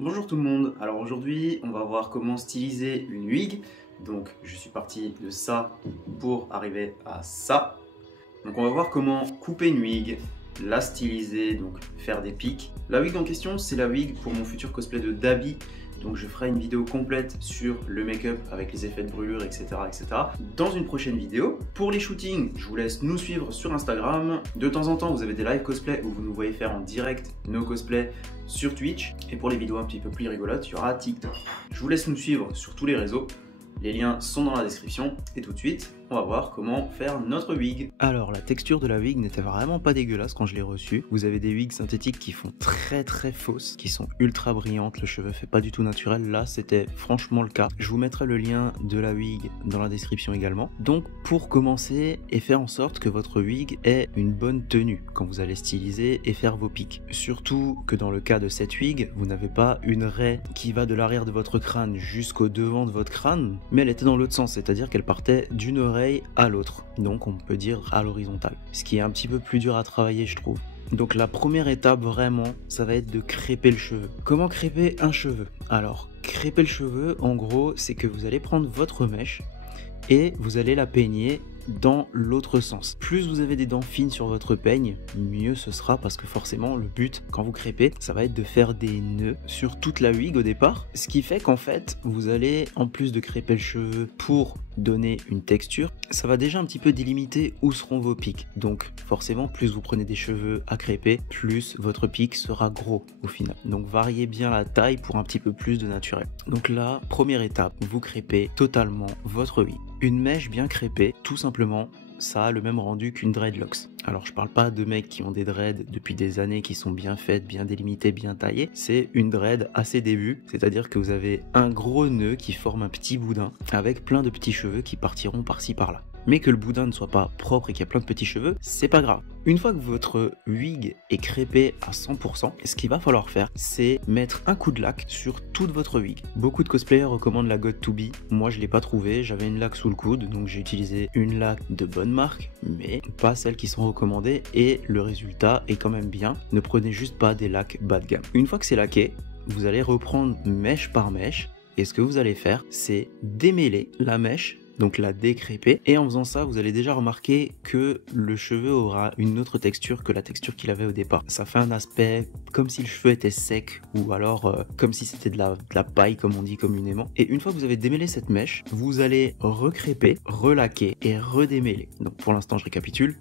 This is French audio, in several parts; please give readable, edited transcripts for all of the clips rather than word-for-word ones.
Bonjour tout le monde, alors aujourd'hui on va voir comment styliser une wig. Donc je suis parti de ça pour arriver à ça. Donc on va voir comment couper une wig, la styliser, donc faire des pics. La wig en question c'est la wig pour mon futur cosplay de Dabi. Donc je ferai une vidéo complète sur le make-up avec les effets de brûlure, etc., etc. dans une prochaine vidéo. Pour les shootings, je vous laisse nous suivre sur Instagram. De temps en temps, vous avez des live cosplay où vous nous voyez faire en direct nos cosplays sur Twitch. Et pour les vidéos un petit peu plus rigolotes, il y aura TikTok. Je vous laisse nous suivre sur tous les réseaux. Les liens sont dans la description. Et tout de suite, on va voir comment faire notre wig. Alors, la texture de la wig n'était vraiment pas dégueulasse quand je l'ai reçue. Vous avez des wigs synthétiques qui font très fausses, qui sont ultra brillantes, le cheveu fait pas du tout naturel. Là, c'était franchement le cas. Je vous mettrai le lien de la wig dans la description également. Donc, pour commencer et faire en sorte que votre wig ait une bonne tenue quand vous allez styliser et faire vos pics. Surtout que dans le cas de cette wig, vous n'avez pas une raie qui va de l'arrière de votre crâne jusqu'au devant de votre crâne, mais elle était dans l'autre sens, c'est-à-dire qu'elle partait d'une oreille à l'autre, donc on peut dire à l'horizontale, ce qui est un petit peu plus dur à travailler je trouve. Donc la première étape vraiment, ça va être de crêper le cheveu. Comment crêper un cheveu? Alors, crêper le cheveu, en gros, c'est que vous allez prendre votre mèche et vous allez la peigner dans l'autre sens. Plus vous avez des dents fines sur votre peigne, mieux ce sera parce que forcément le but quand vous crêpez, ça va être de faire des nœuds sur toute la wig au départ. Ce qui fait qu'en fait, vous allez en plus de crêper le cheveu pour donner une texture, ça va déjà un petit peu délimiter où seront vos pics. Donc forcément, plus vous prenez des cheveux à crêper, plus votre pic sera gros au final. Donc variez bien la taille pour un petit peu plus de naturel. Donc là, première étape, vous crêpez totalement votre wig. Une mèche bien crêpée, tout simplement, ça a le même rendu qu'une dreadlocks. Alors je parle pas de mecs qui ont des dreads depuis des années qui sont bien faites, bien délimitées, bien taillées. C'est une dread à ses débuts, c'est-à-dire que vous avez un gros nœud qui forme un petit boudin avec plein de petits cheveux qui partiront par-ci par-là. Mais que le boudin ne soit pas propre et qu'il y a plein de petits cheveux, c'est pas grave. Une fois que votre wig est crêpée à 100%, ce qu'il va falloir faire, c'est mettre un coup de laque sur toute votre wig. Beaucoup de cosplayers recommandent la Got2b. Moi, je l'ai pas trouvé. J'avais une laque sous le coude, donc j'ai utilisé une laque de bonne marque, mais pas celles qui sont recommandées. Et le résultat est quand même bien. Ne prenez juste pas des laques bas de gamme. Une fois que c'est laqué, vous allez reprendre mèche par mèche. Et ce que vous allez faire, c'est démêler la mèche, donc la décréper, et en faisant ça vous allez déjà remarquer que le cheveu aura une autre texture que la texture qu'il avait au départ. Ça fait un aspect comme si le cheveu était sec ou alors comme si c'était de la paille comme on dit communément. Et une fois que vous avez démêlé cette mèche, vous allez recréper, relaquer et redémêler. Donc pour l'instant je récapitule: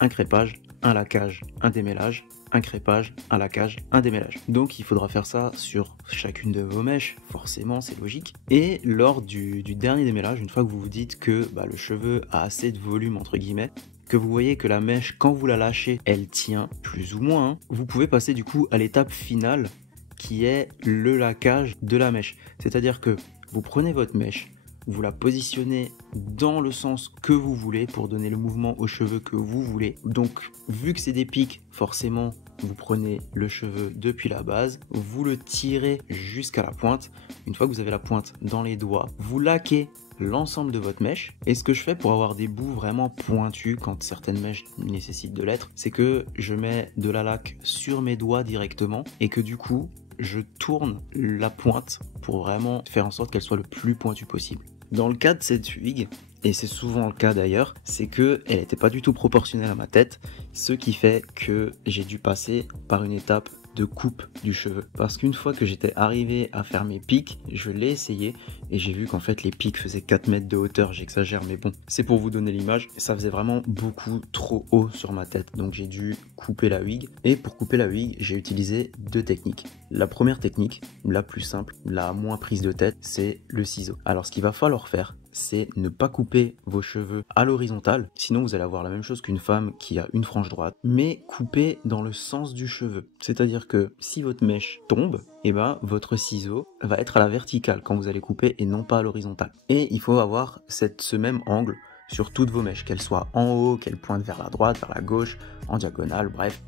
un crépage, un laquage, un démêlage, un crépage, un laquage, un démêlage. Donc il faudra faire ça sur chacune de vos mèches, forcément c'est logique. Et lors du dernier démêlage, une fois que vous vous dites que le cheveu a assez de volume entre guillemets, que vous voyez que la mèche quand vous la lâchez, elle tient plus ou moins, hein, vous pouvez passer du coup à l'étape finale qui est le laquage de la mèche. C'est-à-dire que vous prenez votre mèche, vous la positionnez dans le sens que vous voulez pour donner le mouvement aux cheveux que vous voulez. Donc, vu que c'est des pics, forcément, vous prenez le cheveu depuis la base, vous le tirez jusqu'à la pointe. Une fois que vous avez la pointe dans les doigts, vous laquez l'ensemble de votre mèche. Et ce que je fais pour avoir des bouts vraiment pointus quand certaines mèches nécessitent de l'être, c'est que je mets de la laque sur mes doigts directement et que du coup, je tourne la pointe pour vraiment faire en sorte qu'elle soit le plus pointue possible. Dans le cas de cette wig, et c'est souvent le cas d'ailleurs, c'est que elle n'était pas du tout proportionnelle à ma tête, ce qui fait que j'ai dû passer par une étape de coupe du cheveu. Parce qu'une fois que j'étais arrivé à faire mes pics, je l'ai essayé et j'ai vu qu'en fait les pics faisaient 4 mètres de hauteur, j'exagère mais bon, c'est pour vous donner l'image, ça faisait vraiment beaucoup trop haut sur ma tête, donc j'ai dû couper la wig. Et pour couper la wig, j'ai utilisé deux techniques. La première technique, la plus simple, la moins prise de tête, c'est le ciseau. Alors ce qu'il va falloir faire, c'est ne pas couper vos cheveux à l'horizontale, sinon vous allez avoir la même chose qu'une femme qui a une frange droite, mais couper dans le sens du cheveu. C'est-à-dire que si votre mèche tombe, et votre ciseau va être à la verticale quand vous allez couper et non pas à l'horizontale. Et il faut avoir ce même angle sur toutes vos mèches, qu'elles soient en haut, qu'elles pointent vers la droite, vers la gauche, en diagonale, bref.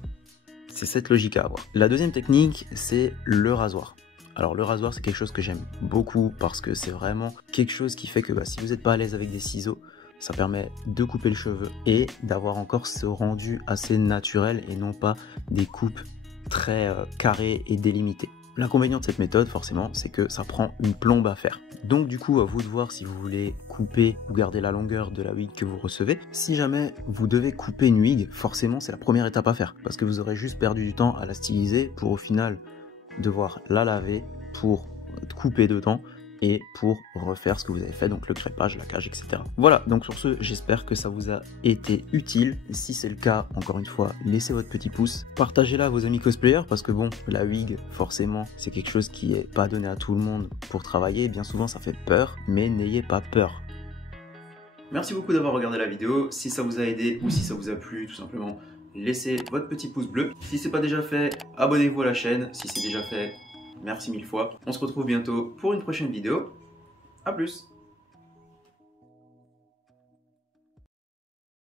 C'est cette logique à avoir. La deuxième technique, c'est le rasoir. Alors le rasoir, c'est quelque chose que j'aime beaucoup parce que c'est vraiment quelque chose qui fait que si vous n'êtes pas à l'aise avec des ciseaux, ça permet de couper le cheveu et d'avoir encore ce rendu assez naturel et non pas des coupes très carrées et délimitées. L'inconvénient de cette méthode, forcément, c'est que ça prend une plombe à faire. Donc du coup, à vous de voir si vous voulez couper ou garder la longueur de la wig que vous recevez. Si jamais vous devez couper une wig, forcément, c'est la première étape à faire. Parce que vous aurez juste perdu du temps à la styliser pour au final devoir la laver, pour couper dedans et pour refaire ce que vous avez fait, donc le crêpage, la cage, etc. Voilà, donc sur ce, j'espère que ça vous a été utile. Si c'est le cas, encore une fois, laissez votre petit pouce. Partagez-la à vos amis cosplayers parce que bon, la wig, forcément, c'est quelque chose qui est pas donné à tout le monde pour travailler. Bien souvent, ça fait peur, mais n'ayez pas peur. Merci beaucoup d'avoir regardé la vidéo. Si ça vous a aidé ou si ça vous a plu, tout simplement, laissez votre petit pouce bleu. Si c'est pas déjà fait, abonnez-vous à la chaîne. Si c'est déjà fait, merci mille fois. On se retrouve bientôt pour une prochaine vidéo. A plus!